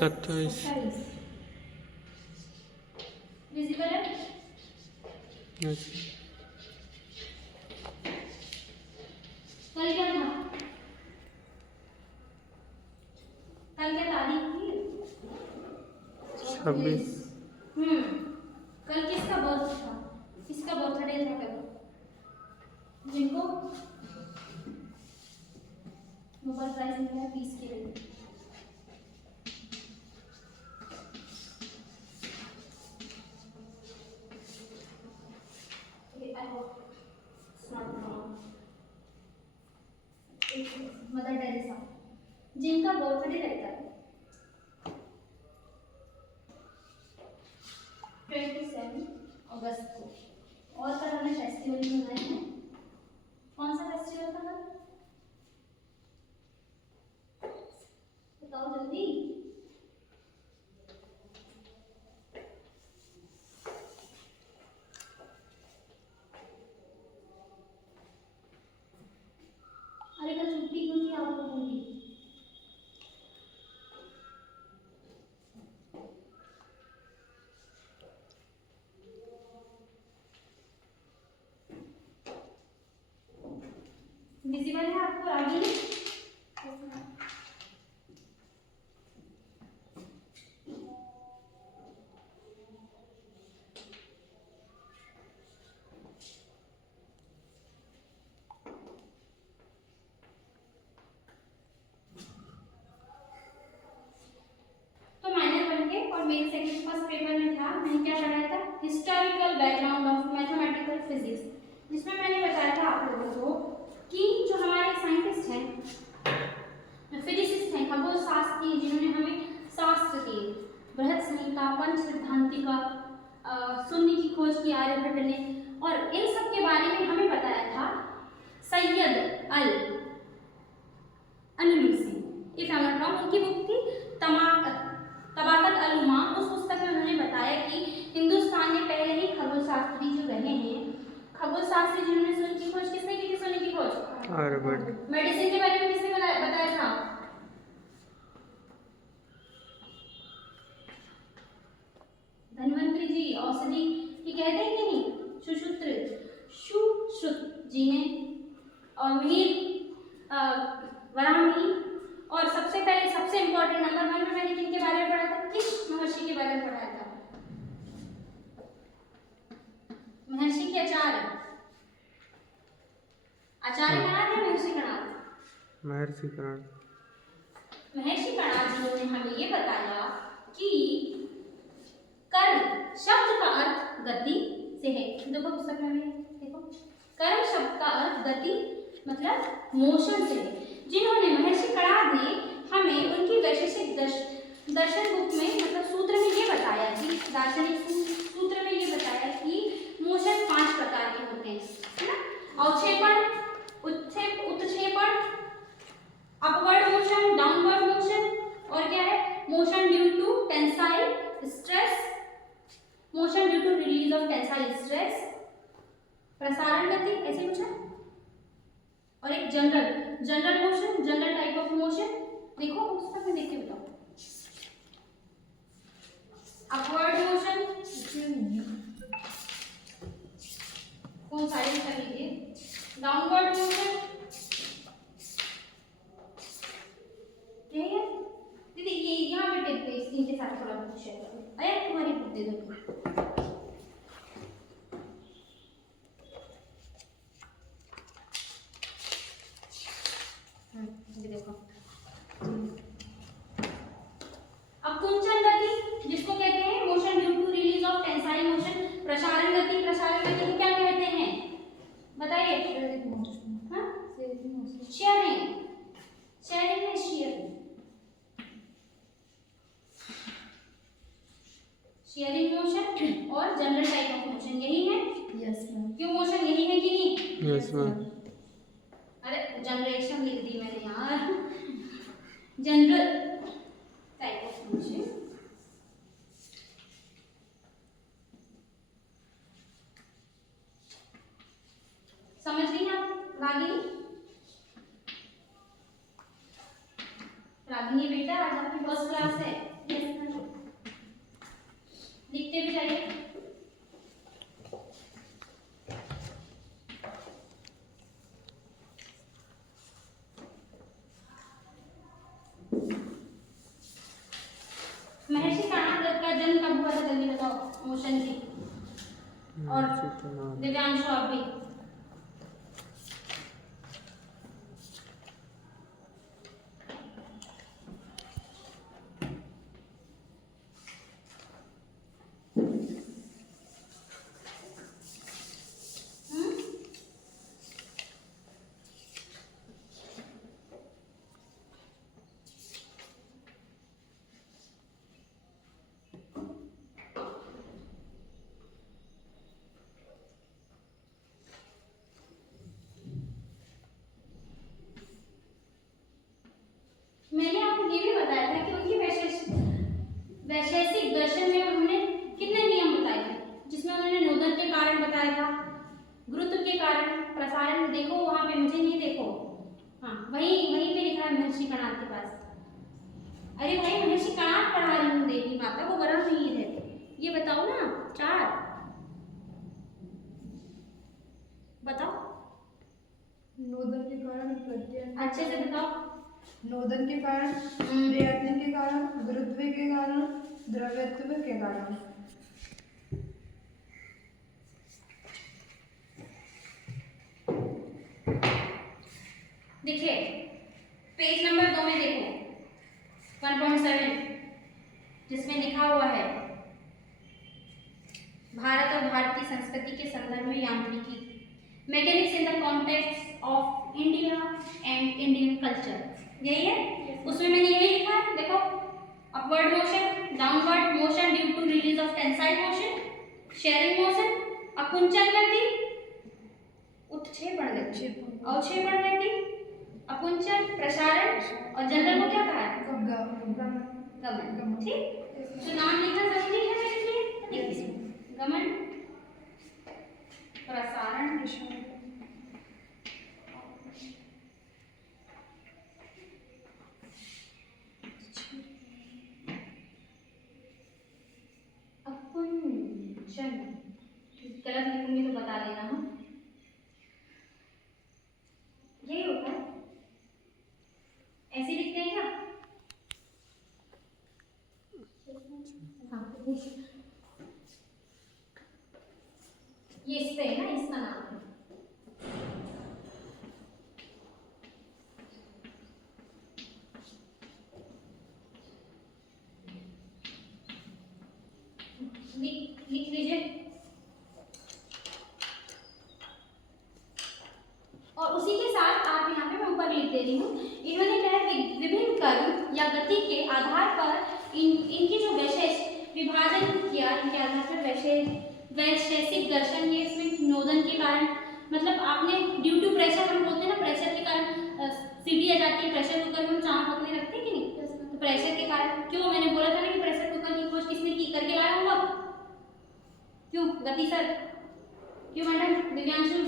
27 visible है। अच्छा कल क्या था? कल क्या तारीख थी? 26 कल किसका बर्थ था? किसका बर्थडे था कल? जिनको नोबेल प्राइज मिला है पीस के लिए। मदर टेरेसा, जिनका बर्थडे रहता है 27 अगस्त को, और कल हमने फेस्टिवल मनाए हैं। कौन सा फेस्टिवल था कल? बताओ जल्दी। अरे कल छुट्टी क्यों थी आप लोगों की? विजिबल है आपको आगे? तो माइनर बन के, और मेरे सेकंड फर्स्ट पेपर में था, मैंने क्या पढ़ाया था? Historical background of mathematical physics, जिसमें मैंने बताया था आप लोगों को कि जो हमारे साइंटिस्ट हैं, फिजिसिस्ट हैं, खगोल शास्त्री, जिन्होंने हमें शास्त्र के बृहत संहिता, पंच सिद्धांतिका, शून्य की खोज की आर्यभट्ट ने, और इन सब के बारे में हमें बताया था Syed al Andalusi, if I am not wrong. उनकी बुक थी तबाकत अल उम्मा। उस पुस्तक में उन्होंने बताया कि हिंदुस्तान में पहले ही खगोल शास्त्री जो रहे हैं, खगोल शास्त्री जिन्होंने शून्य की खोज, किसने की थी शून्य की खोज? आर्यभट्ट। मेडिसिन के बारे में किसने बताया था? धन्वंतरी जी। औषधि ये कहते हैं कि नहीं? सुश्रुत जी ने, और मिहिर वराहमिहिर, और सबसे पहले सबसे इंपॉर्टेंट नंबर 1 में मैंने किनके बारे में पढ़ा था? किस महर्षि के बारे में पढ़ाया था? महर्षि के आचार्य का नाम है महर्षि का नाम? महर्षि कर्ण। महर्षि कर्ण जी ने हमें ये बताया कि कर्म शब्द का अर्थ गति से है। देखो पुस्तक में देखो, कर्म शब्द का अर्थ गति मतलब मोशन से है। जिन्होंने महर्षि कर्ण ने हमें उनकी वैशेषिक दर्शन बुक में, मतलब सूत्र में ये बताया कि, दार्शनिक सूत्र में ये बताया कि मोशन 5 प्रकार के होते हैं, है ना? अवक्षेपण, उत्क्षेपण, अपवर्ड मोशन, डाउनवर्ड मोशन, और क्या है? Motion due to tensile stress, motion due to release of tensile stress, प्रसारण गति, ऐसे कुछ है। और एक general motion, general type of motion. देखो पुस्तक में देख के बताओ। अपवर्ड मोशन, कौन साइड कर लीजिए। डाउनवर्ड मोशन, यही है दीदी, ये यहाँ पे टेप पे इनके साथ थोड़ा कुछ शेयर करो। अरे तुम्हारी बुक दे दो। ये देखो। अब कुंचन गति जिसको कहते हैं motion due to release of tensile motion, प्रसारण गति को क्या कहते हैं बताइए? हाँ, शेयरिंग, शेयरिंग है, शेयरिंग मोशन और जनरल टाइप ऑफ मोशन, यही है। Yes ma'am. क्यों मोशन यही है कि नहीं? Yes ma'am. अरे जनरेशन लिख दी मैंने यार। जनरल टाइप ऑफ मोशन, समझ गई आप? रागिनी बेटा आज आपकी फर्स्ट क्लास है। हुआ था जल्दी बताओ मोशन की। और महर्षि कणाद। दिव्यांशु आप भी। मैंने आपको ये भी बताया था कि उनकी वैशेषिक दर्शन में उन्होंने कितने नियम बताए थे, जिसमें उन्होंने नोदन के कारण बताया था, गुरुत्व के कारण, प्रसारण। देखो वहां पे, मुझे नहीं देखो, हाँ वहीं वहीं पे लिखा है महर्षि कणाद के पास। अरे भाई महर्षि कणाद पढ़ा रही हूँ देवी माता, वो वराहमिहिर है। ये बताओ ना, 4 बताओ नोदन के कारण प्रत्यय, अच्छे से बताओ। नोदन के कारण, प्रयत्न के कारण, गुरुत्व के कारण, द्रव्यत्व के कारण। देखिए पेज नंबर 2 में देखो 1.7, जिसमें लिखा हुआ है भारत और भारतीय संस्कृति के संदर्भ में यांत्रिकी, mechanics in the context of India and Indian culture, यही है। उसमें मैंने यही लिखा है, देखो upward motion, downward motion due to release of tensile motion, shearing motion, अकुंचन गति, उत्क्षेपण गति, अवक्षेपण गति, अकुंचन, प्रसारण, और जनरल को क्या कहा है? गमन। ठीक, तो नाम लिखना जरूरी है मेरे लिए। देखिए गमन, प्रसारण, अकुंचन। गलत लिखूंगी तो बता देना। हाँ यही होता है, ऐसे लिखते हैं क्या? हाँ ये इस पे है ना, इसका नाम है। लिख लीजिए। और उसी के साथ आप यहाँ पे मैं ऊपर लिख दे रही हूँ, इन्होंने क्या है, विभिन्न कर्म या गति के आधार पर इनकी जो विभाजन किया, इनके आधार पर वैशेषिक दर्शन, ये इसमें नोदन के कारण, मतलब आपने ड्यू टू प्रेशर, हम बोलते हैं ना प्रेशर के कारण सीटी आ जाती है, प्रेशर कुकर में हम चावल पकने रखते हैं कि नहीं, तो प्रेशर के कारण, क्यों मैंने बोला था ना कि प्रेशर कुकर की खोज किसने की, करके लाया होगा, क्यों गति सर, क्यों मैडम दिव्यांशु?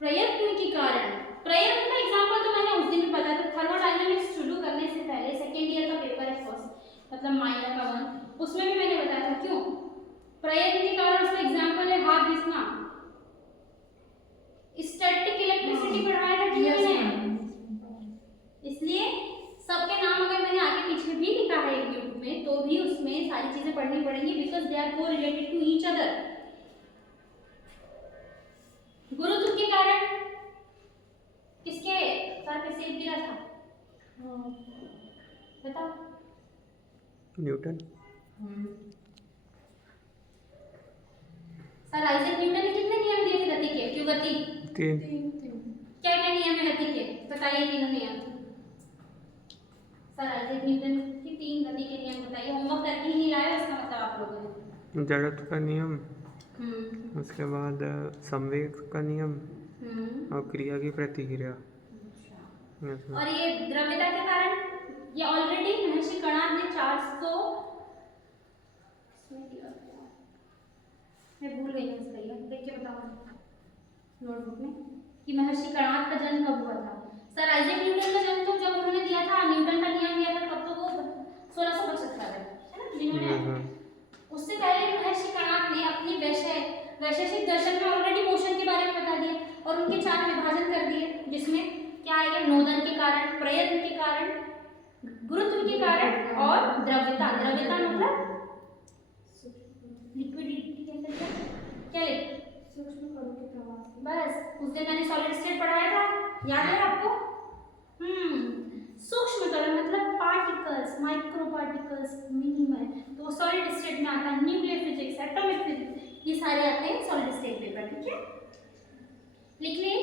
प्रयत्न के कारण, प्रयत्न का एग्जांपल तो मैंने उस दिन भी बताया था, थर्मोडायनामिक्स शुरू करने से पहले सेकेंड ईयर का पेपर है फर्स्ट, मतलब माइनर का 1, उसमें भी मैंने बताया था क्यों प्रयत्न के कारण। उसका एग्जांपल है हाथ घिसना। स्टैटिक इलेक्ट्रिसिटी पढ़ाया था कि मैंने, इसलिए सबके नाम अगर मैंने आगे पीछे भी लिखा है यूट्यूब में, तो भी उसमें सारी चीजें पढ़नी पड़ेंगी, बिकॉज दे आर को रिलेटेड टू ईच अदर। गुरुत्व के कारण किसके सर पे सेब गिरा था, बताओ? न्यूटन। सर आइजैक न्यूटन ने कितने नियम दिए थे गति के? क्यों गति? 3। क्या क्या नियम है गति के, बताइए तीनों नियम। सर आइजैक न्यूटन की 3 गति के नियम बताइए। होमवर्क करके ही नहीं लाए, उसका मतलब आप लोगों ने। जड़त्व का नियम, उसके बाद संवेग का नियम, और क्रिया की प्रतिक्रिया। और ये द्रव्यता के कारण, ये ऑलरेडी महर्षि कणाद ने 400, मैं भूल गई हूँ इसका, ये देख के बताओ नोटबुक में कि महर्षि कणाद का जन्म कब हुआ था। सर आइजैक न्यूटन का जन्म तो जब उन्होंने दिया था, न्यूटन का नियम दिया था, तब तो वो 1675 है ना, जिन्होंने, उससे पहले महर्षि कणाद ने अपनी वैशेषिक दर्शन में ऑलरेडी मोशन के बारे में बता दिया और उनके 4 विभाजन कर दिए, जिसमें क्या आएगा? नोदन के कारण, प्रयत्न के कारण, गुरुत्व के कारण और द्रव्यता। द्रव्यता मतलब लिक्विडिटी के अंदर क्या लिख? सूक्ष्म कणों के प्रवाह से। बस उस दिन मैंने सॉलिड स्टेट पढ़ाया था, याद है आपको? सूक्ष्म कण मतलब पार्टिकल्स, माइक्रो पार्टिकल्स, मिनिमल, तो वो सॉलिड स्टेट में आता है। न्यूक्लियर फिजिक्स, एटॉमिक फिजिक्स, ये सारे आते हैं सॉलिड स्टेट पेपर, ठीक है? लिख लिए?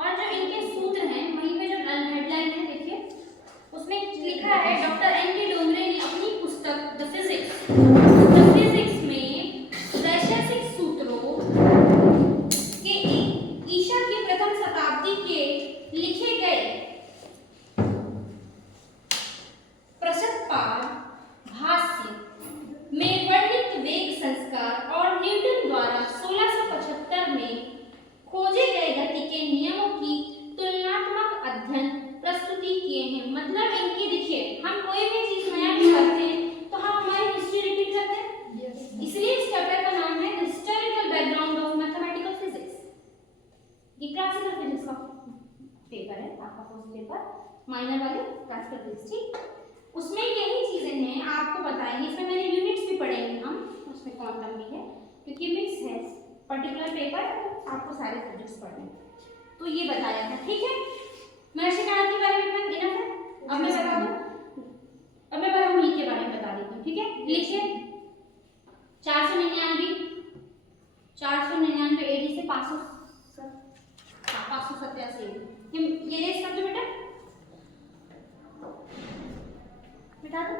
और जो इनके सूत्र हैं वहीं पे जो हेडलाइन है देखिए, उसमें लिखा है डॉक्टर एन के डोंगरे ने अपनी पुस्तक द फिजिक्स में वैशेषिक सूत्रों के ईसा की प्रथम शताब्दी के लिखे गए प्रशस्तार भाष्य में वर्णित वेग संस्कार और न्यूटन द्वारा 1675 में खोजे गए गति के नियमों की तुलनात्मक अध्ययन प्रस्तुति किए हैं। मतलब इनकी देखिए, हम कोई भी चीज नया भी करते हैं तो हम हमारी हिस्ट्री रिपीट करते हैं, इसलिए इस चैप्टर का नाम है historical background of mathematical physics. ये क्लासिकल फिजिक्स का पेपर है आपका, फर्स्ट पेपर माइनर वाले क्लासिकल फिजिक्स, ठीक? उसमें यही चीजें हैं आपको बताएंगे। इसमें मैंने यूनिट्स भी पढ़ेंगे हम, उसमें क्वांटम भी है, क्योंकि मिक्स है पर्टिकुलर पेपर, तो आपको सारे सब्जेक्ट्स पढ़ने, तो ये बताया था, ठीक है? महर्षि कणाद के बारे में इतना इनफ है। अब मैं बता दूं, अब मैं ब्रह्मी के बारे में बता देती हूँ, ठीक है? लिखिए 499 एडी से 587 ये रेस कर दो बेटा, मिटा दो।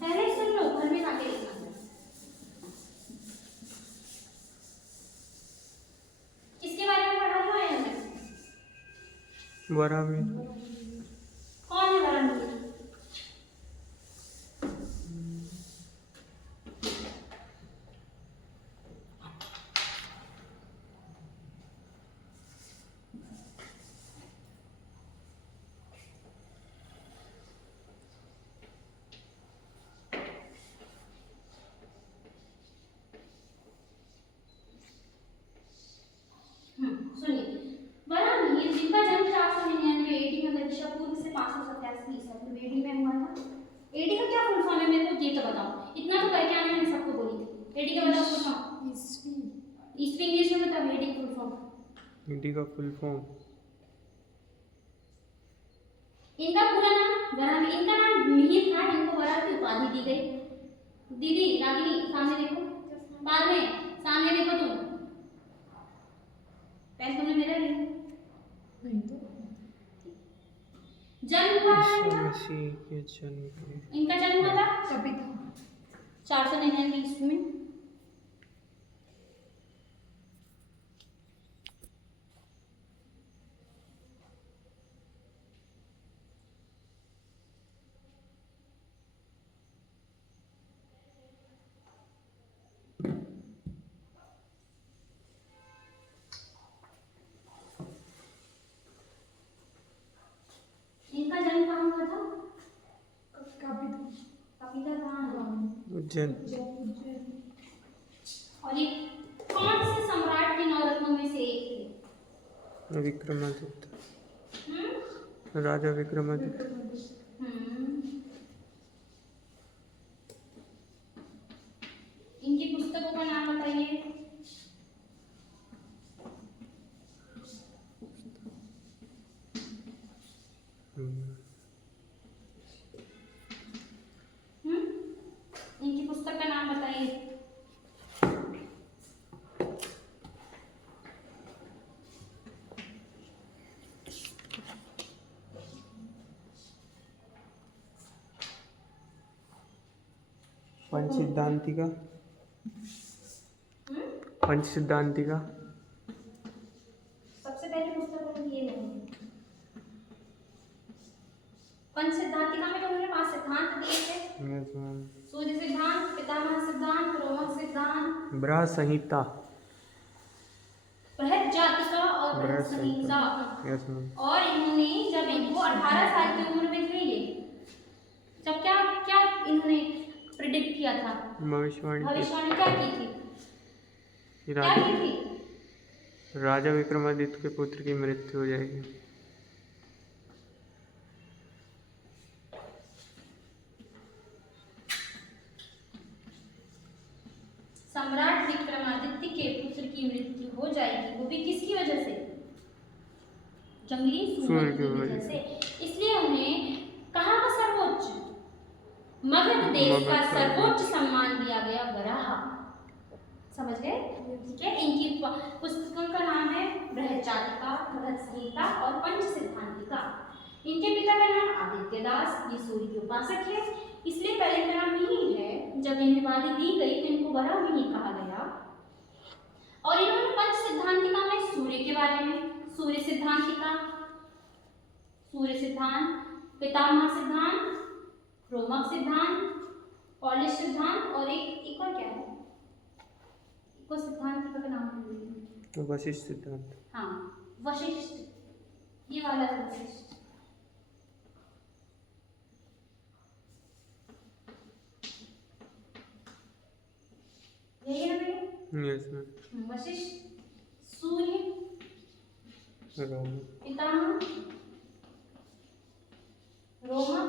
पहले सुन लो, घर में जाके लिखना। किसके बारे में पढ़ा हुआ है हमने? बराबर। कौन है वरामीर? सुनिए, वरामीर जिनका जन्म 499 एडी मतलब ईसा पूर्व से 587 ईसा पूर्व एडी में हुआ था। एडी का क्या फुल फॉर्म है मेरे को ये तो बताओ, इतना तो करके आने मैंने सबको बोली थी। एडी का बताओ फुल फॉर्म। ईस्वी इंग्लिश में बताओ एडी का फुल फॉर्म। एडी का फुल फॉर्म, इनका पूरा नाम वरामीर, इनका नाम मिहिर था, इनको वरा की उपाधि दी गई। दीदी रागिनी सामने देखो, बाद में सामने देखो तुम, पहले तुमने मेरा लिया नहीं तो जन्म हुआ था ईसा इनका? मसीह के जन्म के इनका जन्म हुआ था कभी था 499 ईस्वी में। इनका जन्म कहाँ हुआ था? कभी था कविता कहाँ है? उज्जैन। उज्जैन। और ये कौन से सम्राट के 9 रत्नों में से एक थे? विक्रमादित्य, हम्म राजा विक्रमादित्य। इनकी पुस्तकों का नाम बताइए। इनकी पुस्तक का नाम बताइए। पंचसिद्धांतिका। पंच सिद्धांति का सबसे पहले पुस्तक में ये है पंच सिद्धांतिका में उन्होंने 5 सिद्धांत दिए थे। Yes ma'am. सूर्य सिद्धांत, पितामह सिद्धांत, रोमक सिद्धांत, बृहत संहिता, बृहत जातिका और बृहत संहिता। Yes ma'am. और इन्होंने जब इनको 18 साल की उम्र में थे ये, जब क्या क्या इन्होंने प्रिडिक्ट किया था, भविष्यवाणी क्या की थी, क्या की थी? राजा विक्रमादित्य के पुत्र की मृत्यु हो जाएगी। सम्राट विक्रमादित्य के पुत्र की मृत्यु हो जाएगी, वो भी किसकी वजह से? जंगली सूअर की वजह से। इसलिए उन्हें कहाँ का सर्वोच्च, मगध देश का सर्वोच्च सम्मान दिया गया, वराह। समझ गए? ठीक है। इनकी पुस्तकों का नाम है बृहत जातिका, बृहत संहिता और पंच सिद्धांतिका। इनके पिता का नाम आदित्य दास, ये सूर्य के उपासक है, इसलिए पहले इनका नाम मिहिर है। जब इन्हें उपाधि दी गई तो इनको वराह मिहिर कहा गया। और इन्होंने पंच सिद्धांतिका में सूर्य के बारे में, सूर्य सिद्धांतिका, सूर्य सिद्धांत, पितामह सिद्धांत, रोमक सिद्धांत, पॉलिश सिद्धांत और एक और क्या है, को सिद्धांतिका का नाम है वशिष्ठ सिद्धांत। हाँ, वशिष्ठ, ये वाला है वशिष्ठ। यही है ना भैया? Yes ma'am. वशिष्ठ, सूर्य, रोमक, पितामह, रोमक,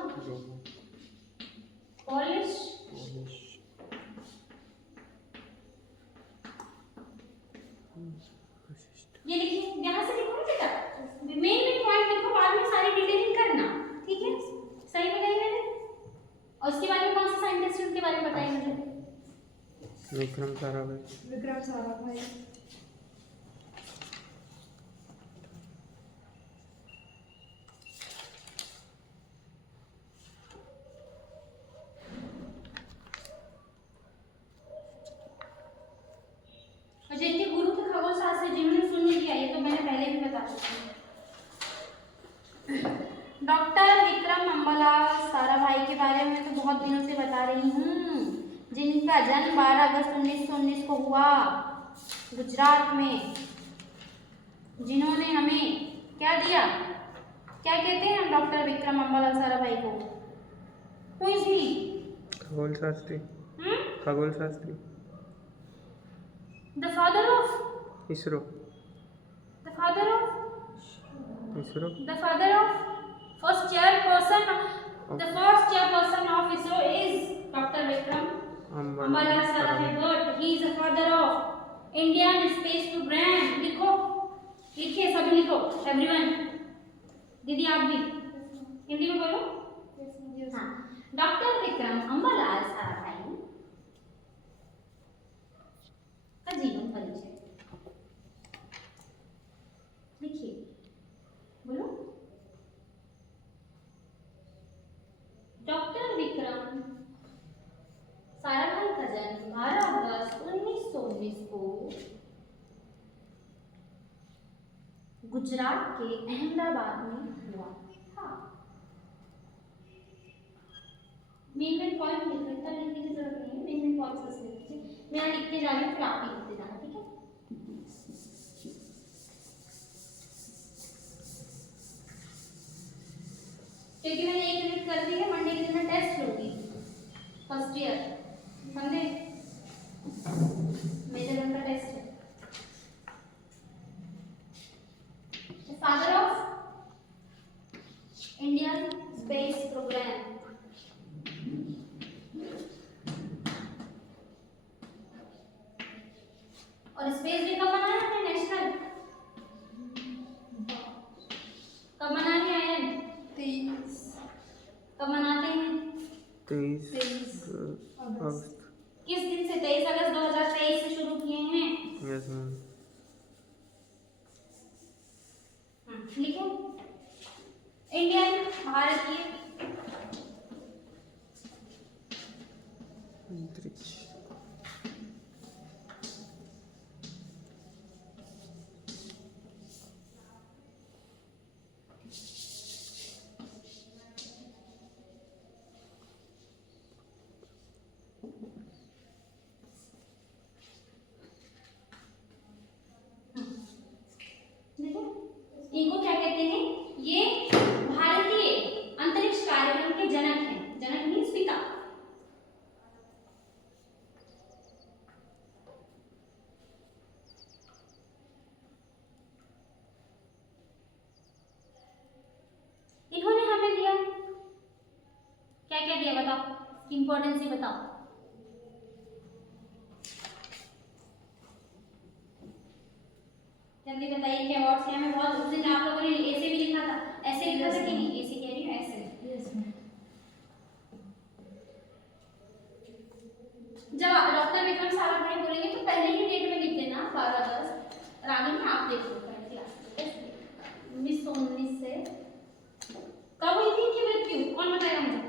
पॉलिश, ये लिखिए, यहाँ से लिखो ना बेटा, मेन पॉइंट लिखो, बाद में सारी डिटेलिंग करना, ठीक है? सही बताइए मैंने। और उसके बारे में कौन सा साइंटिस्ट है, उनके बारे में बताइए मुझे। विक्रम साराभाई। विक्रम साराभाई। और जिनके गुरु थे खगोलशास्त्री, जिन्होंने शून्य किया, ये तो मैंने पहले भी बता चुकी हूँ। डॉक्टर विक्रम अम्बालाल साराभाई के बारे में तो बहुत दिनों से बता रही हूँ, जिनका जन्म 12 अगस्त 1919 को हुआ गुजरात में, जिन्होंने हमें क्या दिया, क्या कहते हैं हम डॉक्टर विक्रम अम्बालाल साराभाई को? Who is he? खगोलशास्त्री। खगोलशास्त्री। The father of ISRO. the father of ISRO. the father of first chairperson the first chairperson of ISRO is Dr. Vikram Ambalal Sarabhai, but he is the father of Indian space program. लिखो, लिखिए, सभी लिखो, everyone। दीदी आप भी हिंदी में बोलो। हाँ, डॉक्टर विक्रम अम्बालाल साराभाई का जीवन परिचय लिखिए, बोलो। डॉक्टर विक्रम साराभाई का जन्म 12 अगस्त 1919 को गुजरात के अहमदाबाद में हुआ था। मेन पॉइंट लिख लेता, लिखने की जरूरत नहीं है, मेन पॉइंट्स बस लिख लीजिए। मैं लिखते जा रही हूँ, फिर आप भी लिखते जाना, ठीक है? क्योंकि मैंने 1 यूनिट कर दी है, मंडे के दिन मैं टेस्ट लूंगी, फर्स्ट ईयर, समझे? मेजर वन का टेस्ट है। Father of Indian space programme, और स्पेस भी कब मनाया है नेशनल? कब मनाया है आयन? 23 कब मनाते हैं? 23 अगस्त। किस दिन से? 23 अगस्त 2023 से शुरू किए हैं। Yes ma'am. लिखो, इंडियन, भारतीय अंतरिक्ष क्या दिया बताओ, इम्पोर्टेंस ही बताओ। जल्दी बताइए क्या अवार्ड्स क्या। मैं बहुत उस दिन आप लोगों ने ऐसे भी लिखा था, ऐसे लिखा था कि नहीं, ऐसे कह रही हूँ ऐसे। जब डॉक्टर विक्रम साराभाई बोलेंगे तो पहले ही डेट में लिख देना 12/10। रागिनी आप देख लो पहले क्लास 1919 से कब हुई थी इनकी मृत्यु, कौन बताएगा मुझे?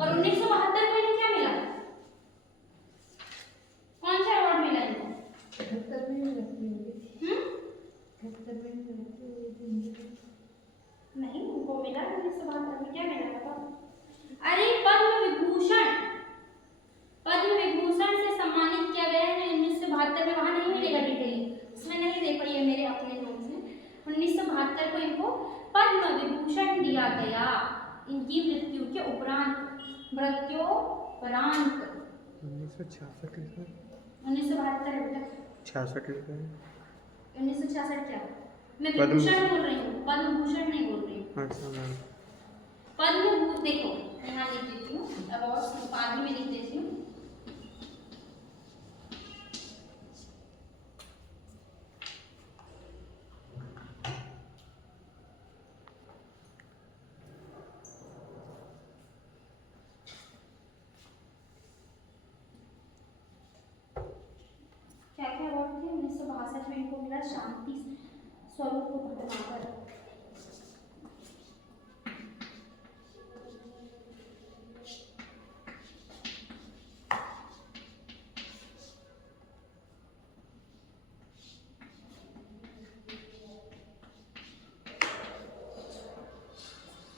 और 1972 को इन्हें क्या मिला, कौन सा अवार्ड मिला इनको? नहीं, उनको मिला 1972 में, क्या मिला बताओ? अरे पद्म विभूषण, पद्म विभूषण से सम्मानित किया गया है 1972 में। वहां नहीं मिलेगा डिटेल, इसमें नहीं दे पाई है मेरे अपने नोट्स में। 1972 को इनको पद्म विभूषण दिया गया इनकी मृत्यु के उपरांत, मृत्योपरांत। 1966 लिखा है, 1972 है बेटा, 66 लिखा है। 1966 क्या? मैं विभूषण बोल रही हूँ, पद्म भूषण नहीं बोल रही हूँ। अच्छा मैम, पद्म देखो यहाँ लिख देती हूँ, अवार्ड्स पादी में लिख देती हूँ। क्या क्या अवार्ड थे 1962 में इनको मिला? शांति स्वरूप भटनागर,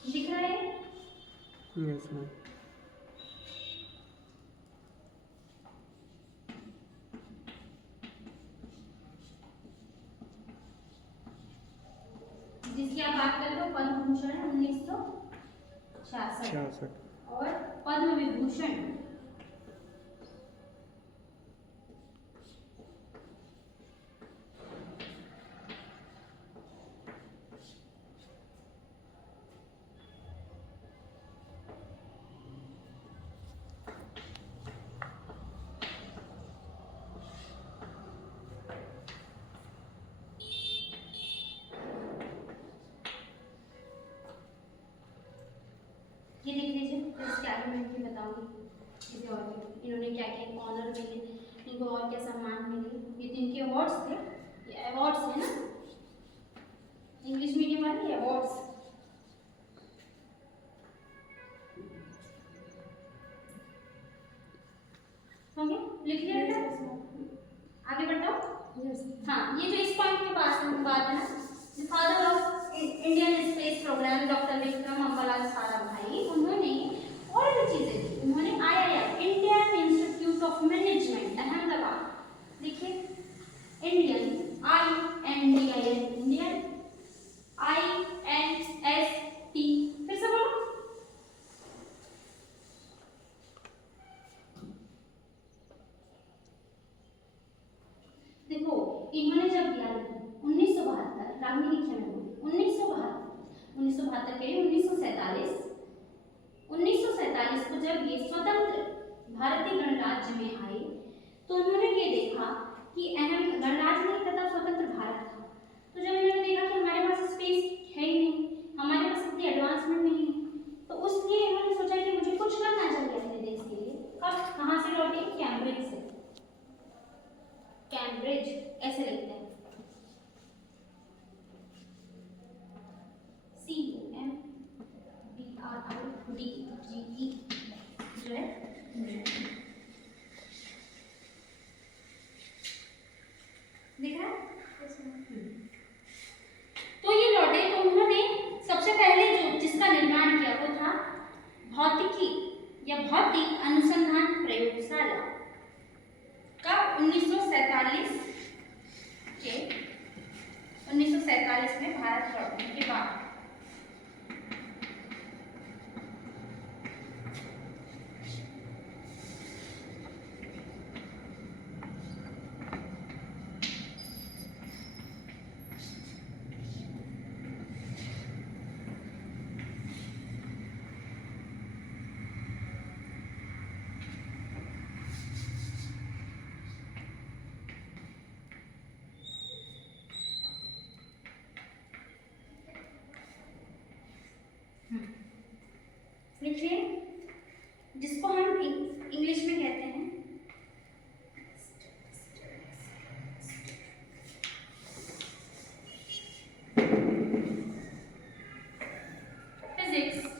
दिख रहा है? Yes ma'am. जिसकी आप बात कर रहे हो पद्म भूषण 1966 और पद्म विभूषण ये लिख लीजिए, फिर इसके आगे मैं भी बताऊंगी किसी और के इन्होंने क्या क्या ऑनर मिले, इनको और क्या सम्मान मिले। ये तो इनके अवार्ड्स थे, ये अवार्ड्स है ना, इंग्लिश मीडियम वाले ये अवार्ड्स। हो गया, लिख लिया बेटा, आगे बढ़ाओ। हाँ, ये जो इस पॉइंट के पास बात है ना, father of Indian space programme doctor Vikram Ambalal Sarabhai, उन्होंने और भी चीजें की। उन्होंने IIM Indian Institute of Management Ahmedabad, देखिए इंडियन इंडियन INST, फिर से बोलो। देखो इन्होंने जब दिया 1972, रागनी लिखिए मैं बोली 1972 के 1947 को जब ये स्वतंत्र भारतीय गणराज्य में आए तो उन्होंने ये देखा कि अहम गणराज्य नहीं तथा स्वतंत्र भारत था। तो जब इन्होंने देखा कि हमारे पास स्पेस है ही नहीं, हमारे पास इतनी एडवांसमेंट नहीं है, तो उसलिए इन्होंने सोचा कि मुझे कुछ करना चाहिए अपने देश के लिए। कब कहाँ से लौटे? कैम्ब्रिज से। कैम्ब्रिज ऐसे लिखते हैं, CAMBRIDGE जो है। दिख रहा है? तो ये लौटे तो उन्होंने सबसे पहले जो जिसका निर्माण किया वो था भौतिकी या भौतिक अनुसंधान प्रयोगशाला का 1947 में भारत लौटने के बाद। देखिए, जिसको हम इंग्लिश में कहते हैं फिजिक्स।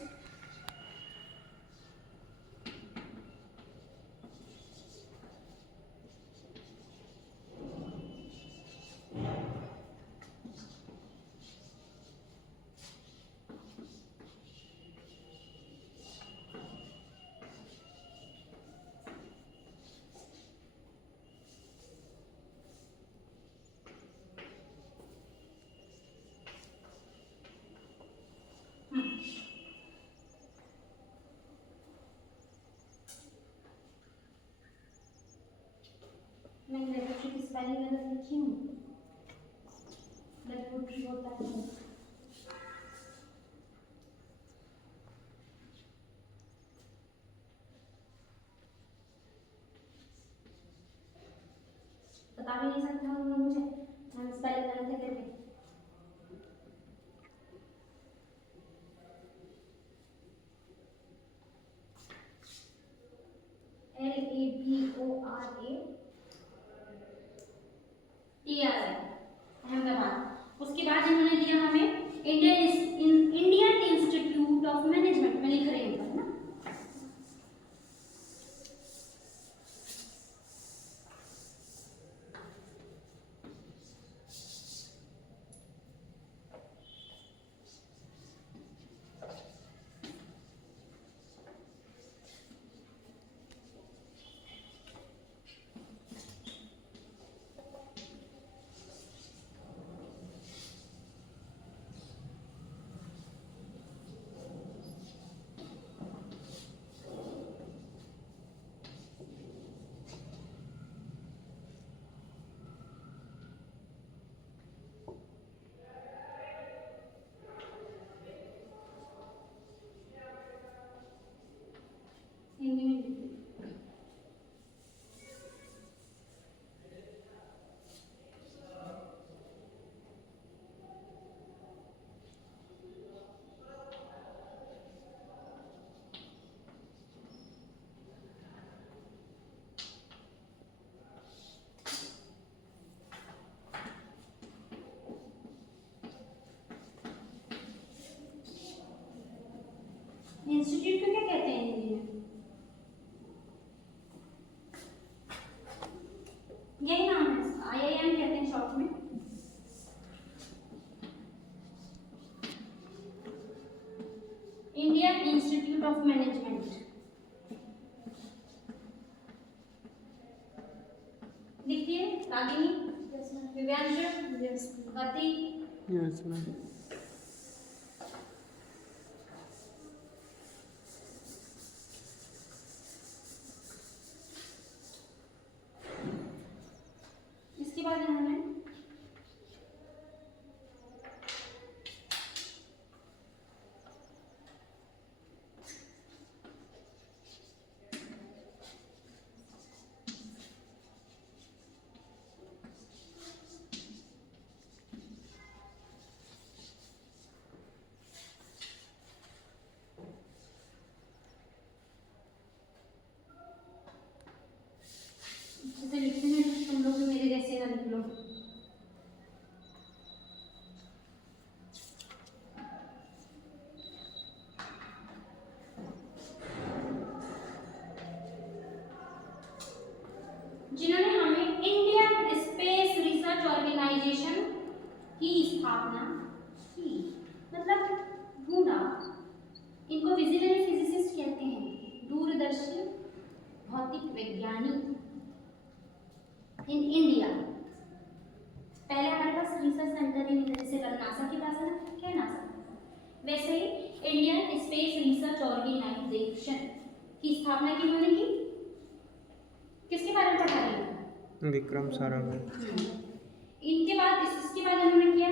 मैं लेबोरेटरी की स्पेलिंग गलत लिखी हूँ। लेबोरेटरी होता है बता भी नहीं सकते हम लोग मुझे, हम स्पेलिंग गलत है करके। LABORATI अहमदाबाद। उसके बाद इन्होंने दिया हमें इंडियन इंस्टीट्यूट ऑफ मैनेजमेंट में लिख रही हूँ ना। हिंदी में लिखिए। इंस्टीट्यूट को क्या कहते हैं हिंदी में? यही नाम है, IIM कहते हैं शॉर्ट में। Indian Institute of management. देखिए रागिनी, दिव्यांश, गति, यस मैम। इसके बाद इन्होंने जैसे लिखते हैं, तुम लोग भी मेरे जैसे ना लिख लो। जिन्होंने हमें इंडियन स्पेस रिसर्च ऑर्गेनाइजेशन की स्थापना की, मतलब ढूंढा। इनको विजनरी फिजिसिस्ट कहते हैं, दूरदर्शी भौतिक वैज्ञानिक इन इंडिया। पहले हमारे पास रिसर्च सेंटर ही नहीं था, जैसे नासा के पास है ना, क्या है नासा, वैसे ही इंडियन स्पेस रिसर्च ऑर्गेनाइजेशन की स्थापना की उन्होंने की। किसके बारे में पढ़ा रही है? विक्रम साराभाई। इनके बाद इसके बाद इन्होंने किया,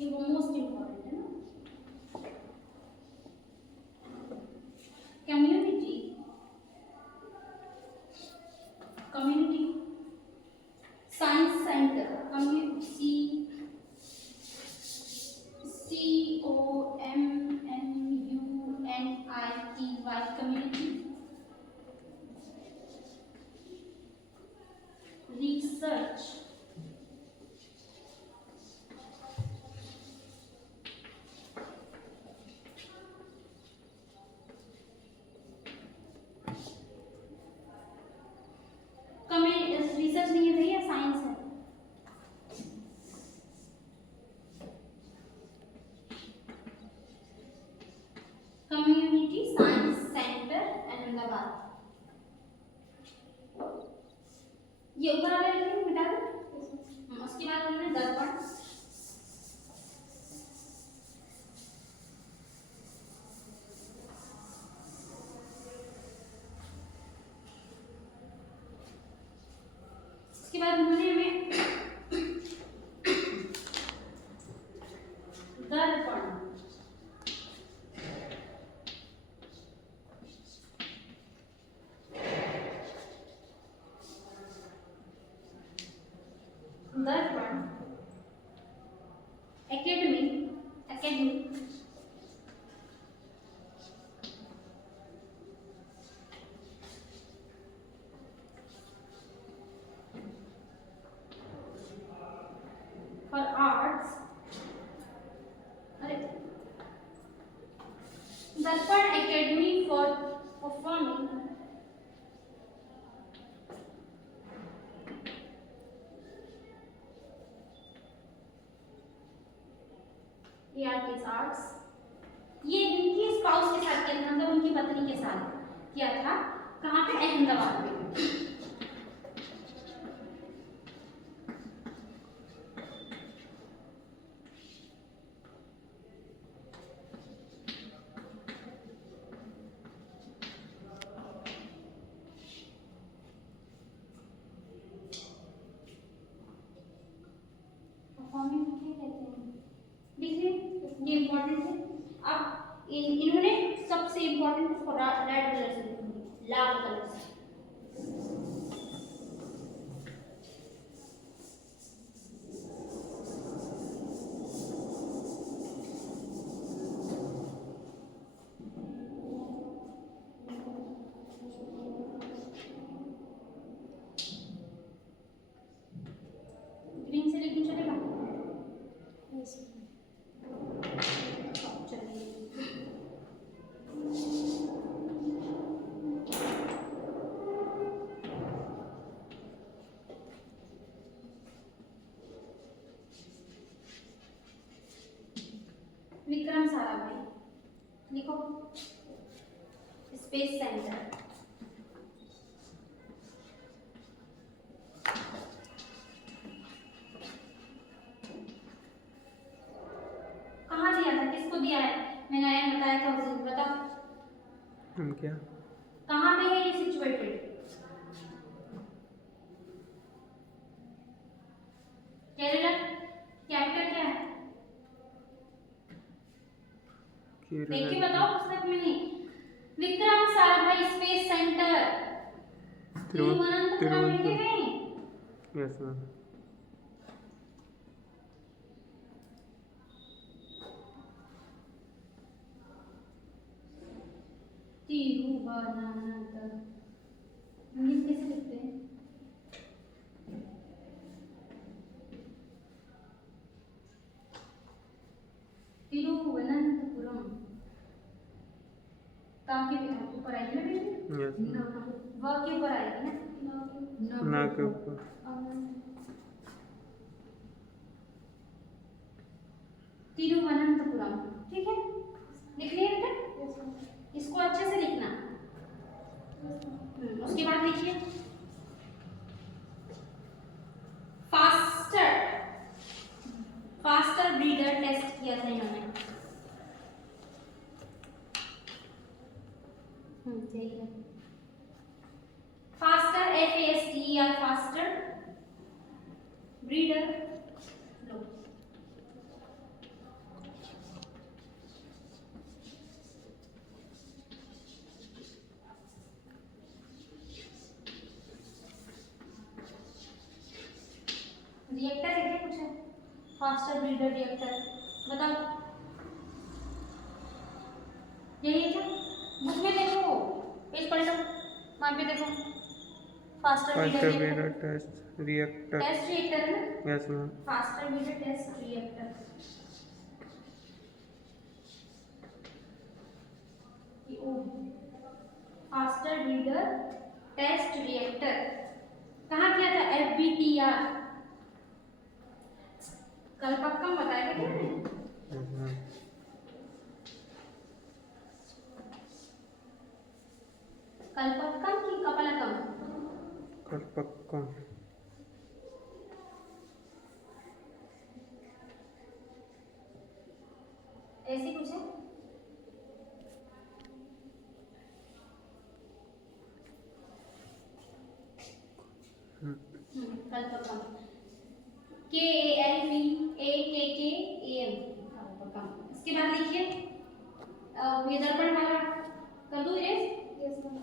ये वो मोस्ट इम्पोर्टेंट है ना, कम्युनिटी साइंस सेंटर, COMMUNITY उसके बाद उन्होंने हमें दर्पण, दर्पण, एकेडमी, एकेडमी, for arts, अरे दर्पण एकेडमी फॉर परफॉर्मिंग आर्ट्स, ये इनकी स्पाउस के साथ किया था, मतलब उनकी पत्नी के साथ किया था। कहाँ पे? अहमदाबाद में। परफॉर्मिंग क्या कहते हैं, देखिए ये इम्पोर्टेंट है। अब इन्होंने सबसे इम्पोर्टेंट इसको रेड कलर से लिखूंगी, लाल कलर से। ग्रीन से लिखूं चलेगा? चलिए विक्रम साराभाई लिखो, स्पेस सेंटर। कहाँ दिया था, किसको दिया है? मैंने आया बताया था उस दिन, बताओ हम क्या? कहाँ पे है ये सिचुएटेड? केरला। कैपिटल क्या है? देखिए बताओ पुस्तक में नहीं। विक्रम साराभाई स्पेस सेंटर तिरुवनंतपुरम लिखे गए। Yes ma'am. तिरुवनंतपुरम इंग्लिश कैसे लिखते हैं? तिरुवनंतपुरम, ताकि ऊपर आएगी ना बेटी, यस मैम। व के ऊपर आएगी ना, ना के ऊपर। तिरुवनंतपुरम, ठीक है, लिख लिया बेटा? इसको अच्छे से लिखना। उसके बाद लिखिए फास्टर, फास्टर ब्रीडर टेस्ट किया था इन्होंने। सही है। Faster FASTER, faster breeder. लो रिएक्टर है क्या कुछ है? फास्टर ब्रीडर रिएक्टर बताओ, यही है क्या? बुक में देखो, पेज पलटो, वहाँ पे देखो faster breeder test reactor. Test reactor है ना? Yes ma'am. Faster breeder test reactor, faster breeder test reactor कहाँ किया था? FBTR। कल पक्का बताया था क्या? कल्पक्कम की कपलकम? कल्पक्कम। ऐसे कुछ है? कल्पकम, KALPAKKAM कल्पकम। इसके बाद लिखिए ये दर्पण वाला कर दूं इरेज। Yes ma'am.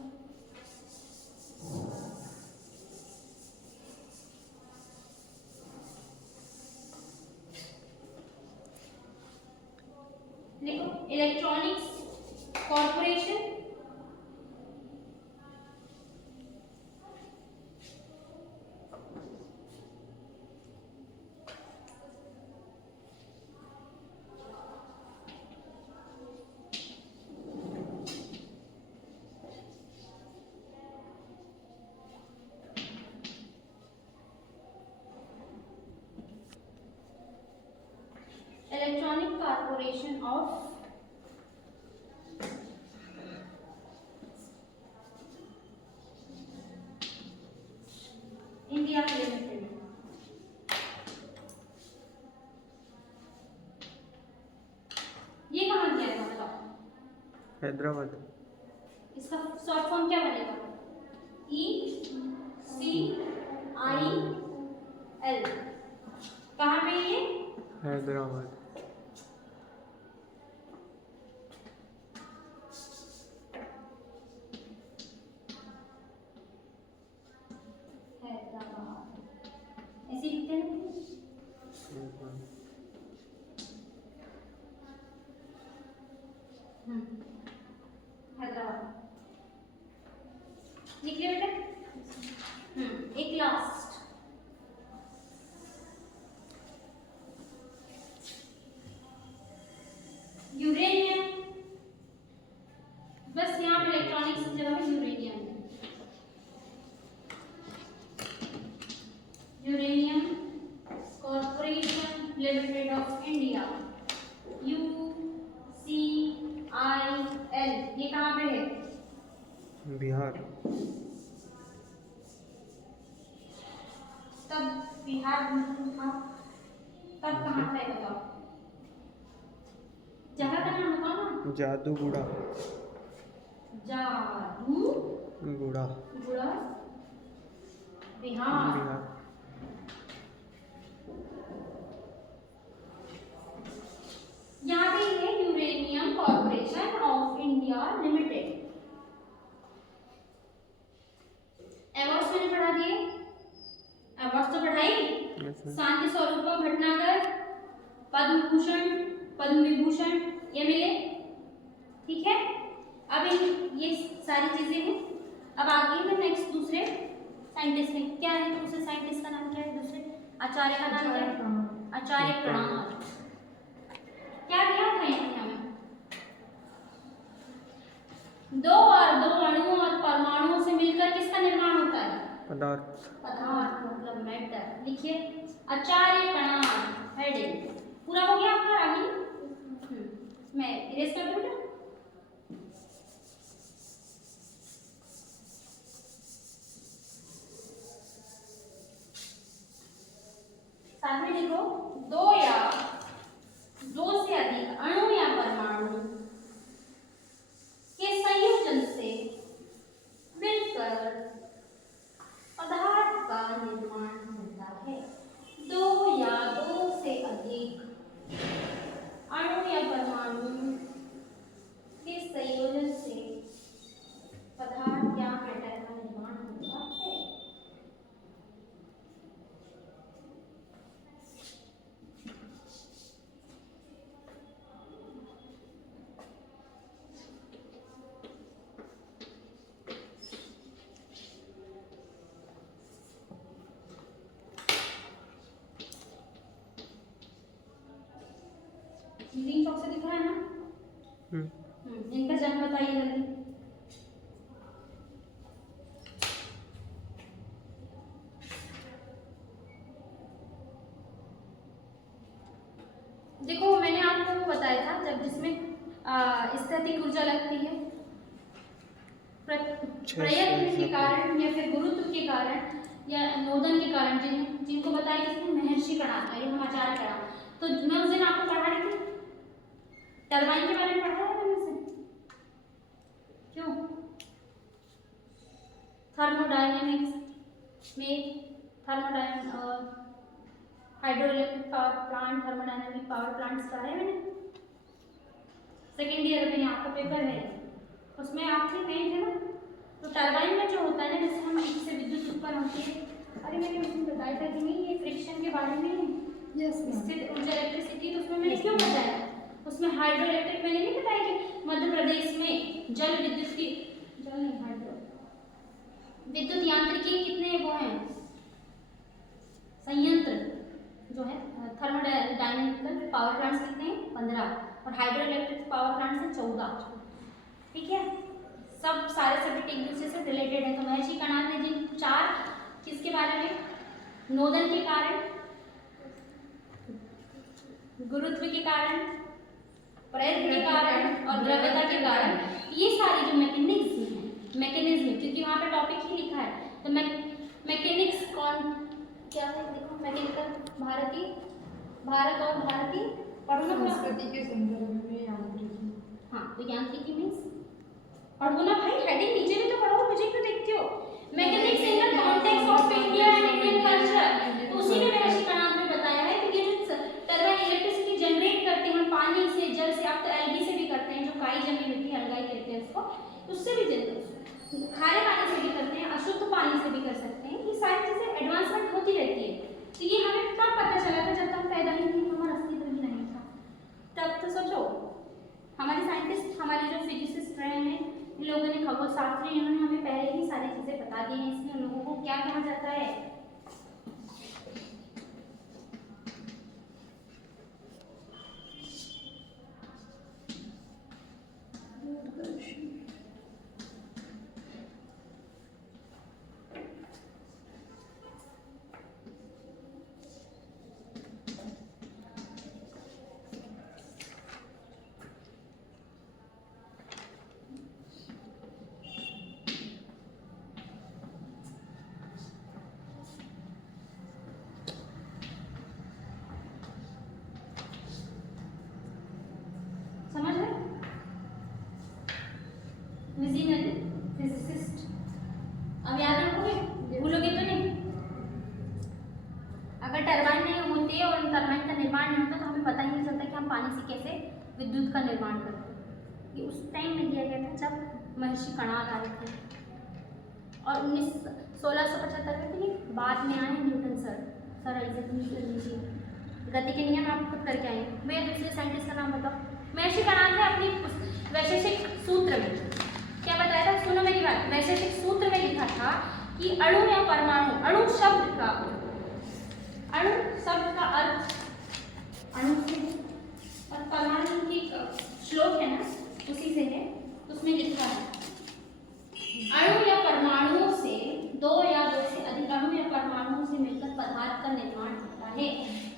लिखो electronics corporation, electronic corporation of India limited. ये कहाँ गया है बताओ? हैदराबाद। इसका शॉर्ट फॉर्म क्या बनेगा? ECIL। कहाँ पे ये? हैदराबाद। हैदराबाद ऐसे लिखते हैं। हैदराबाद लिख लिया बेटा। एक लास्ट यूरेनियम, बस यहाँ पे इलेक्ट्रॉनिक्स की जगह पे uranium. Uranium corporation limited of India, UCIL। ये कहाँ पे है? बिहार। तब बिहार था, तब कहाँ था ये बताओ? जगह का नाम बताओ ना। जादूगुड़ा। जादूगुड़ा बिहार। बिहार। यहाँ पे है uranium corporation of India limited. Awards मैंने पढ़ा दिए, अवार्ड्स तो पढ़ाई। शांति स्वरूपम भटनागर, पद्म भूषण, पद्म विभूषण ये मिले, ठीक है। अब ये सारी चीजें हैं। अब आगे मैं नेक्स्ट दूसरे साइंटिस्ट में क्या है, दूसरे साइंटिस्ट का नाम क्या है, दूसरे आचार्य का नाम क्या है? आचार्य प्रणाम। क्या दिया था यहाँ में? दो अणुओं और परमाणुओं से मिलकर किसका निर्माण होता है? पदार्थ। पदार्थ मतलब मैटर। लिखिए आचार्य प्रणाम हेडिंग। पूरा हो गया आपका? आगे मैं इरेज कर दूं बेटा। साथ में लिखो दो या दो से अधिक अणु या परमाणु के संयोजन से मिलकर पदार्थ का निर्माण होता है। दो या दो से अधिक अणु या परमाणु के संयोजन से पदार्थ या मैटर का निर्माण होता है। ग्रीन चौक से दिख रहा है ना? इनका जन्म बताइए जल्दी। देखो मैंने आपको बताया था जब जिसमें स्थैतिक ऊर्जा लगती है प्रयत्न के कारण या फिर गुरुत्व के कारण या नोदन के कारण, जिनको बताया किसने? महर्षि कणाद, ये हम आचार्य कणाद। तो मैं उस दिन आपको पढ़ा रही थी टरबाइन के बारे में पढ़ा है मैंने से। क्यों? थर्मोडायनेमिक्स में hydroelectric power plant, thermodynamic power plants का है मैंने सेकेंड ईयर में, आपका पेपर है उसमें आप थे नहीं थे ना। तो टरबाइन में जो होता है ना, जैसे हम इससे विद्युत उत्पन्न होती है, अरे मैंने उसमें बताया था कि नहीं ये फ्रिक्शन के बारे में स्थित ऊर्जा इलेक्ट्रिसिटी, तो उसमें मैंने क्यों बताया, उसमें हाइड्रो इलेक्ट्रिक मैंने नहीं बताया कि मध्य प्रदेश में जल विद्युत की जल नहीं हाइड्रो विद्युत यांत्रिकी कितने वो हैं संयंत्र जो है थर्मोडायनेमिकल पावर प्लांट्स कितने हैं 15 और हाइड्रो इलेक्ट्रिक पावर प्लांट्स हैं 14। ठीक है, सब सारे सब्जेक्ट एक दूसरे से रिलेटेड है। तो महर्षि कणाद ने जिन 4 किसके बारे में, नोदन के कारण, गुरुत्व के कारण, प्रयत्न के कारण और द्रव्यता के कारण, ये सारी जो मैकेनिज्म, क्योंकि वहाँ पे टॉपिक ही लिखा है, तो मैकेनिक्स कौन क्या है, देखो मैकेनिकल भारत और भारतीय पढ़ो ना संस्कृति के संदर्भ में यांत्रिकी। हाँ, तो यांत्रिकी मीन्स पढ़ो ना भाई, हेडिंग नीचे भी तो पढ़ो, मुझे क्यों देखते हो। Mechanics in the context of India and Indian culture, तो उसी में महर्षि कणाद ने बताया है कि ये जो टरबाइन इलेक्ट्रिसिटी जनरेट करते हैं पानी से, जल से, आप तो एलगी से भी करते हैं, जो काई जमी मिट्टी अलगाई कहते हैं उसको, उससे भी खारे पानी से भी करते हैं, अशुद्ध पानी से भी कर सकते हैं। ये सारी चीजें एडवांसमेंट होती रहती है। तो ये हमें तब पता चला था जब तक पैदा ही नहीं, हमारा अस्तित्व ही नहीं था। तब तो सोचो हमारे साइंटिस्ट, हमारे जो फिजिसिस्ट रहे हैं, इन लोगों ने, खगोल शास्त्री, इन्होंने हमें पहले ही सारी चीजें बता दी हैं। इसमें लोगों को क्या कहा जाता है, समझ गए, विजनरी फिजिसिस्ट। अब याद रखोगे, भूलोगे तो नहीं। अगर टरबाइन नहीं होती और टरबाइन का निर्माण नहीं होता तो हमें पता ही नहीं चलता कि हम पानी से कैसे विद्युत का निर्माण करते हैं। ये उस टाइम में दिया गया था जब महर्षि कणाद आए थे, और 1675 में थे। बाद में आए न्यूटन सर आइजैक न्यूटन जी, गति के नियम आप खुद करके आए। मैं दूसरे साइंटिस्ट का नाम बताओ। महर्षि कणाद ने अपनी वैशेषिक सूत्र में क्या बताया था, सुनो मेरी बात। वैशेषिक सूत्र में लिखा था कि अणु या परमाणु, अणु शब्द का अर्थ अणु से, और परमाणु की श्लोक है ना उसी से है, उसमें लिखा है अणु या परमाणुओं से, 2 या 2 से अधिक अणु या परमाणुओं से मिलकर पदार्थ का निर्माण होता है।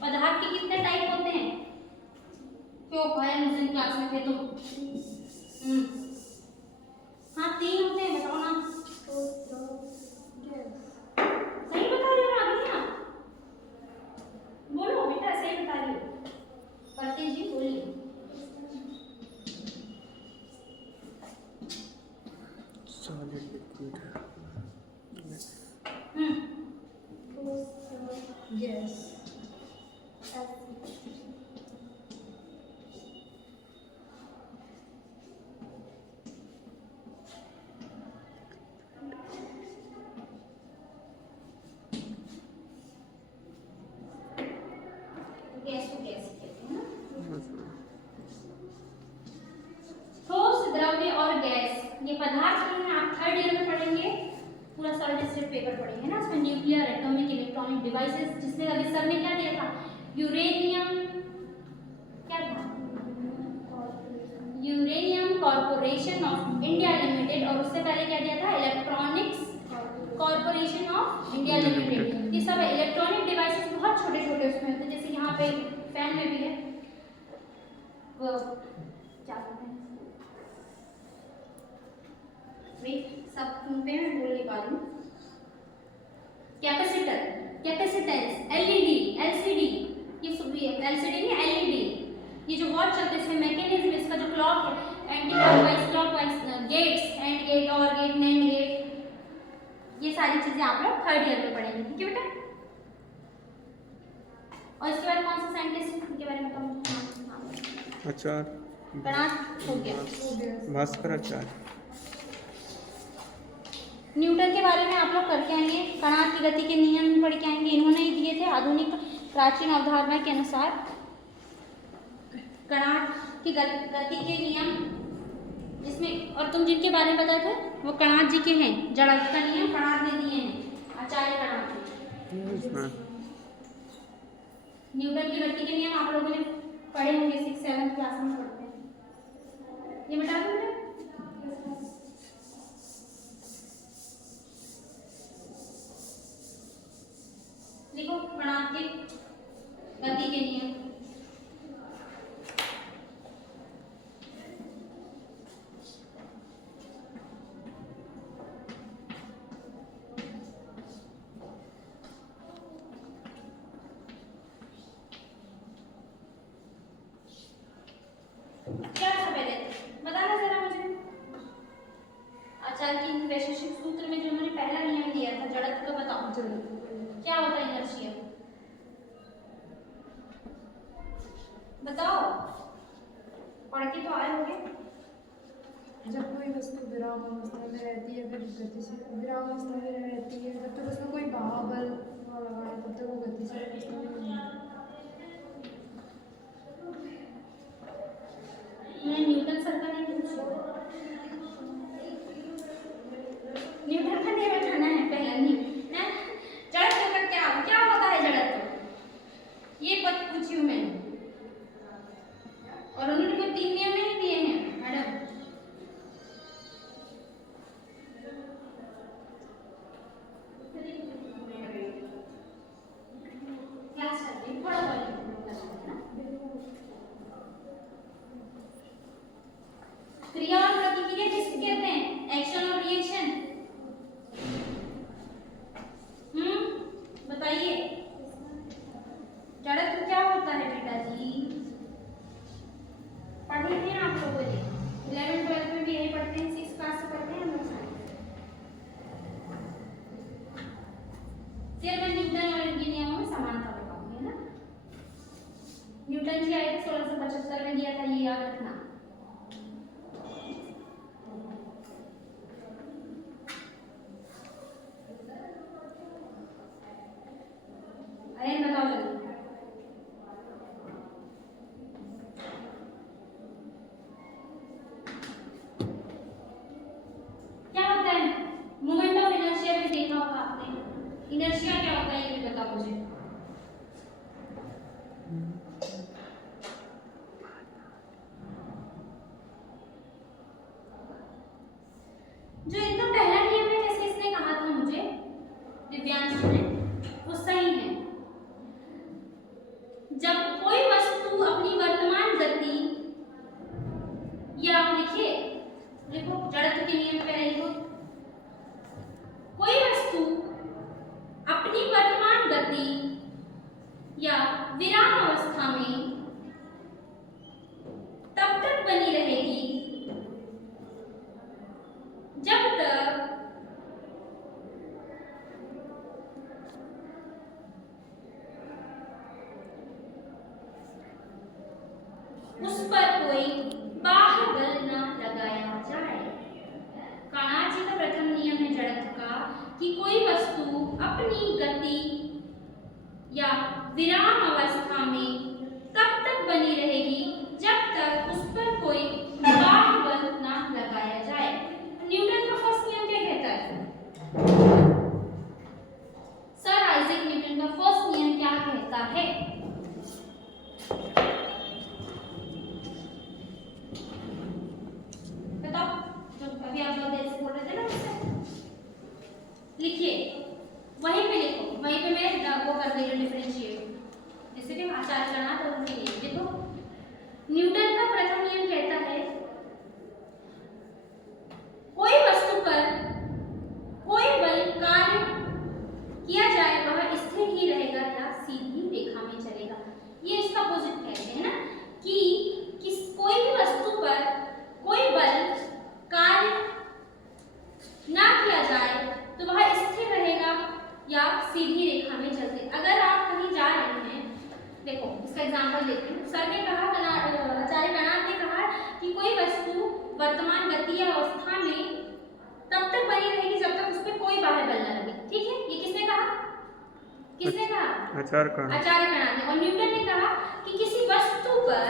पदार्थ के कितने टाइप होते हैं, क्यों भाई मुझे क्लास में थे तुम? हाँ 3 होते हैं, बताओ ना। सही बता रही हो ना आप, बोलो बेटा सही बता रही हो। करते जी बोलिए। Solid liquid gas. गैस को गैस कहते हैं ना। ठोस, द्रव्य और गैस, ये पदार्थ हैं, आप 3rd ईयर में पढ़ेंगे, पूरा सॉलिड स्टेट पेपर पढ़ेंगे ना। उसमें न्यूक्लियर, एटॉमिक, इलेक्ट्रॉनिक डिवाइसेस, जिसमें अभी सर ने क्या दिया था, यूरेनियम, क्या था, uranium corporation of India limited, और उससे पहले क्या दिया था, electronics corporation of India limited. ये सब इलेक्ट्रॉनिक डिवाइसेस बहुत छोटे छोटे उसमें होते हैं, जैसे यहाँ पे फैन में भी है, वो क्या बोलते हैं, वेट सब सुनते हैं, मैं बोल नहीं पा रही हूँ। कैपेसिटर, कैपेसिटेंस, एलईडी, एलसीडी, ये सब भी है, एलसीडी नहीं एलईडी। ये जो वॉच चलते हैं, इसमें मैकेनिज्म, इसका जो क्लॉक है, anti clockwise, gates, AND gate, और गेट, नैंड गेट, ये सारी चीजें आप लोग 3rd ईयर में पढ़ेंगे। ठीक है बेटा, और इसके बाद कौन सा साइंटिस्ट के बारे में बताऊँ मुझे? आचार्य कणाद हो गया। हो गया। भास्कराचार्य। न्यूटन के बारे में आप लोग करके आएंगे, कणाद की गति के नियम पढ़ के आएंगे। इन्होंने ही दिए थे आधुनिक प्राचीन अवधारणा के अनुसार कणाद की गति के नियम, जिसमें और तुम जिनके बारे में बताए थे वो कणाद जी के हैं। जड़त्व का नियम कणाद ने दिए हैं, आचार्य कणाद। न्यूटन की गति के नियम आप लोगों ने पढ़े होंगे, 6-7 क्लास में पढ़ते हैं। ये बता दूं मैं? देखो कणाद के गति के नियम। क्या था पहले बताना जरा मुझे। आचार्य की वैशेषिक सूत्र में जो उन्होंने पहला नियम दिया था जड़त्व का, बताओ क्या होता है? इनर्शिया बताओ, पढ़ के तो आए होंगे। जब कोई वस्तु विराम अवस्था में रहती है फिर गतिशील विराम अवस्था में रहती है, जब तक उसमें कोई बहाव बल ना लगा है तब तक वो गतिशील अवस्था में नहीं है। मैं न्यूटन सर का नहीं पूछा, न्यूटन का नहीं बैठाना है पहला नहीं ना। जड़त्व का क्या क्या होता है? जड़त्व ये पद पूछी हूँ मैंने, और उन्होंने कोई 3 नियम नहीं दिए हैं मैडम। क्लास करते हैं थोड़ा बहुत क्रिया और प्रतिक्रिया किसको कहते हैं? एक्शन और रिएक्शन। बताइए जड़त्व क्या होता है बेटा जी? पढ़े हैं आप लोगों ने 11th-12th में भी यही पढ़ते हैं, 6th क्लास से पढ़ते हैं हम लोग सारे। फिर मैं न्यूटन और इनके नियमों में समानता बताऊंगी ना। न्यूटन जी आए थे 1675 में, दिया था ये याद रखना। अरे बताओ जल्दी। क्या होता है? मोमेंट ऑफ इनर्शिया भी देखा होगा आपने। इनर्शिया क्या होता है ये भी बताओ मुझे। जो एकदम पहला नियम है जैसे इसने कहा था मुझे दिव्यांश ने, वो सही है। जब कोई वस्तु अपनी वर्तमान गति या आप लिखिए, देखो जड़त्व के नियम पे लिखो, कोई वस्तु अपनी वर्तमान गति या विराम अवस्था में तब तक बनी रहेगी जब तक उस पर कोई बाह्य बल न लगाया जाए। कणाद जी का प्रथम नियम है जड़त्व का कि कोई वस्तु अपनी गति या विराम अवस्था में तब तक बनी रहेगी जब तक उस पर कोई बाह्य बल न लगाया जाए। न्यूटन का फर्स्ट नियम क्या कहता है? सर आइजैक न्यूटन का फर्स्ट नियम क्या कहता है? बताओ, जो अभी आप लोग देर से बोल रहे थे ना मुझसे, लिखिए वहीं पे लिखो, वहीं पे मैं वो कर रही हूँ डिफरेंशिएट, जैसे कि आचार्य आचार्य कणाद। आचार्य कणाद ने। और न्यूटन ने कहा कि किसी वस्तु पर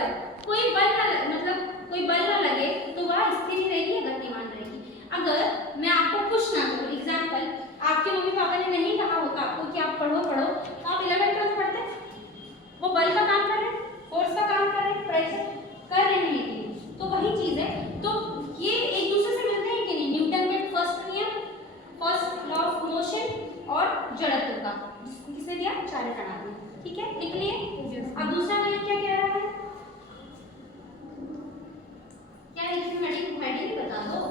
कोई बल न मतलब कोई बल न लगे तो वह स्थिर रहेगी या गतिमान रहेगी। अगर मैं आपको कुछ ना करूं, एग्जांपल आपके मम्मी पापा ने नहीं कहा होगा आपको कि आप पढ़ो पढ़ो, तो आप 11th ट्वेल्थ पढ़ते हैं, वो बल का काम कर रहे हैं, फोर्स का काम कर रहे हैं, प्रेशर कर रहे हैं, तो वही चीज है। तो ये एक दूसरे से मिलते हैं कि नहीं? न्यूटन के फर्स्ट नियम, फर्स्ट लॉ ऑफ मोशन और जड़त्व का, जिसको किसने दिया? आचार्य कणाद ने। ठीक है, लिख लिए। अब दूसरा नियम क्या कह रहा है? क्या लिखे मैडी बता दो।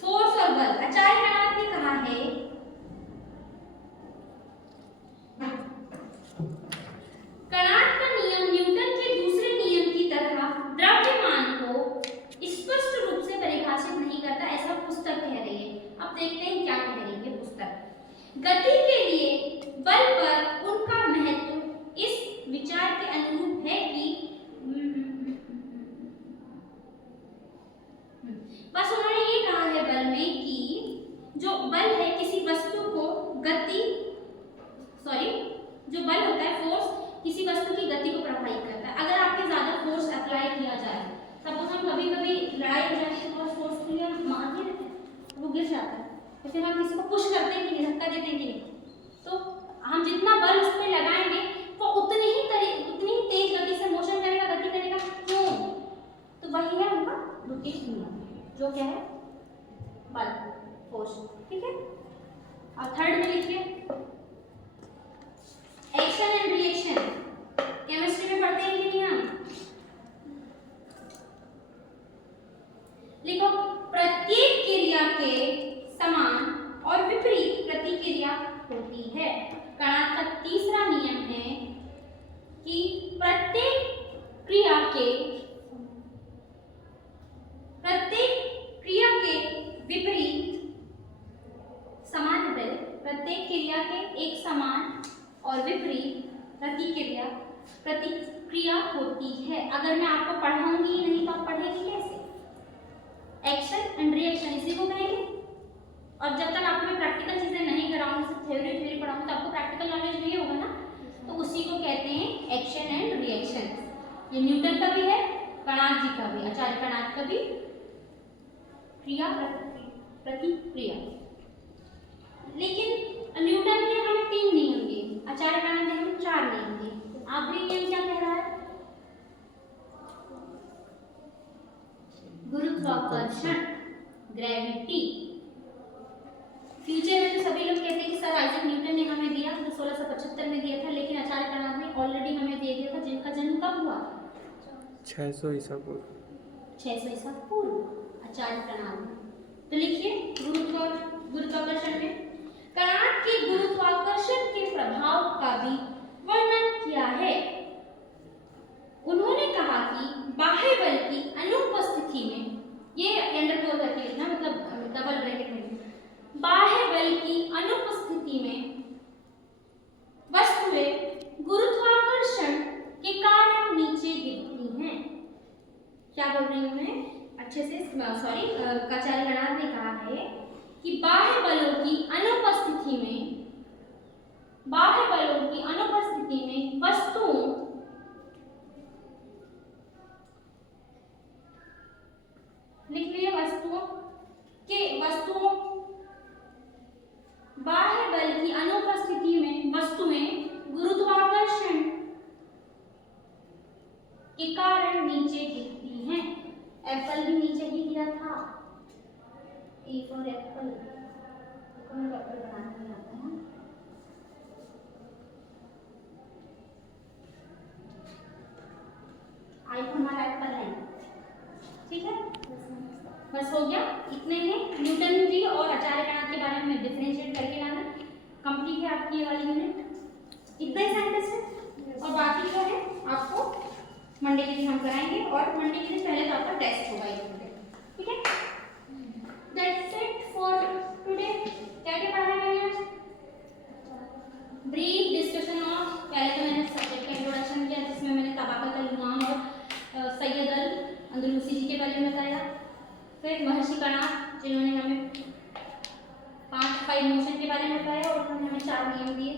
फोर्स और बल। आचार्य कणाद ने कहा है कणाद का नियम न्यूटन के दूसरे नियम की तरह द्रव्यमान को स्पष्ट रूप से परिभाषित नहीं करता, ऐसा पुस्तक कह रही है। अब देखते हैं क्या कह रही है पुस्तक। गति के लिए बल पर उनका महत्व इस विचार के अनुरूप है कि बस उन्होंने ये कहा है बल में कि जो बल है किसी वस्तु को जो बल होता है फोर्स किसी वस्तु की गति को प्रभावित करता है। अगर आपके ज्यादा फोर्स अप्लाई किया जाए, सपोज हम कभी-कभी लड़ाई हो जाती है तो फोर्सफुली हम मार भी देते हैं, वो गिर जाता है, तो फिर हम किसी को पुश करते हैं कि नहीं, धक्का देते हैं कि नहीं, तो हम जितना बल उस पर लगाएंगे वो उतनी ही तेज गति से मोशन करेगा, गति करेगा। क्यों? तो वही है उनका द्वितीय नियम, जो क्या है? बल, फोर्स। ठीक है, और थर्ड में लिखिए एक्शन एंड रिएक्शन। केमिस्ट्री में पढ़ते हैं कि नहीं हम? लिखो प्रत्येक क्रिया के समान और विपरीत प्रतिक्रिया होती है। कणाद का तीसरा नियम है कि प्रत्येक क्रिया के विपरीत समान बल, प्रत्येक क्रिया के एक समान और विपरीत प्रतिक्रिया होती है। अगर मैं आपको पढ़ाऊंगी नहीं तो आप पढ़ेंगे कैसे? एक्शन एंड रिएक्शन इसी को कहेंगे। और जब तक आपको मैं प्रैक्टिकल चीजें नहीं कराऊंगी, सिर्फ थ्योरी पढ़ाऊंगी, तो आपको प्रैक्टिकल नॉलेज नहीं होगा ना, तो उसी को कहते हैं एक्शन एंड रिएक्शन। ये न्यूटन का भी है, कणाद जी का भी, आचार्य कणाद का भी, क्रिया प्रतिक्रिया। लेकिन न्यूटन ने हमें 3 नियम दिए, आचार्य कणाद ने हमें 4 नियम दिए। आखिरी नियम क्या कह रहा है? गुरुत्वाकर्षण, ग्रेविटी। फ्यूचर में तो सभी लोग कहते हैं कि सर आइजैक न्यूटन ने हमें दिया, जो 1675 में दिया था, लेकिन आचार्य कणाद ने ऑलरेडी हमें दे दिया था, जिनका जन्म कब हुआ? 600 ईसा पूर्व। 600 ईसा पूर्व, आचार्य कणाद। तो लिखिए गुरुत्वाकर्षण में कणाद के गुरुत्वाकर्षण के प्रभाव का भी वर्णन किया है। उन्होंने कहा कि बाह्य बल की अनुपस्थिति में, ये अंडरस्कोर करके लिखना, मतलब डबल ब्रैकेट में, बाह्य बल की अनुपस्थिति में वस्तुएं गुरुत्वाकर्षण के कारण नीचे गिरती हैं। क्या बोल रही हूं मैं? अच्छे से आचार्य कणाद ने कहा है कि बाह्य बलों की अनुपस्थिति में वस्तुओं लिख लिए, बाह्य बल की अनुपस्थिति में वस्तुएं गुरुत्वाकर्षण के कारण नीचे गिरती हैं। एप्पल भी नीचे ही गिरा था। A for Apple, apple banana नहीं आता है। आईफोन वाला एप्पल है, ठीक है। बस हो गया, इतने ही। न्यूटन जी और आचार्य कणाद के बारे में डिफरेंशिएट करके लाना। कंप्लीट है आपकी ये वाली यूनिट, इतना ही सेंटेंस है। और बाकी क्या है आपको मंडे के दिन हम कराएंगे, और मंडे के दिन पहले तो आपका टेस्ट होगा ये, ठीक है। That's it for today. क्या क्या पढ़ा है मैंने आज? ब्रीफ डिस्कशन ऑफ, पहले तो मैंने सब्जेक्ट का इंट्रोडक्शन किया, जिसमें मैंने तबाकत अल-इमाम और सैयद अल-अंदलूसी जी के बारे में बताया। फिर महर्षि कणाद, जिन्होंने हमें 5 मोशन के बारे में बताया और उन्होंने हमें 4 नियम दिए।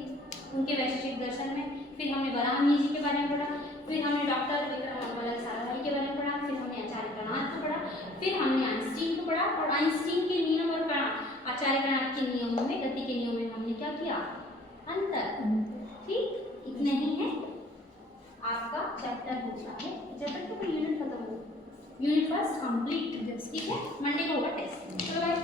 उनके वैशेषिक दर्शन में। फिर हमने बराहमीर जी के बारे में पढ़ा, फिर हमने डॉक्टर विक्रम अम्बालाल साराभाई के बारे में पढ़ा, फिर हमने आचार्य कणाद को पढ़ा, फिर हमने आइंस्टीन को पढ़ा। और आइंस्टीन के नियम और आचार्य कणाद के नियमों में, गति के नियमों में हमने क्या किया? अंतर। ठीक, इतना ही है आपका चैप्टर हो गया है। चैप्टर का यूनिट खत्म हो, यूनिट फर्स्ट कंप्लीट। ठीक है, मंडे को होगा टेस्ट। चलो बाय।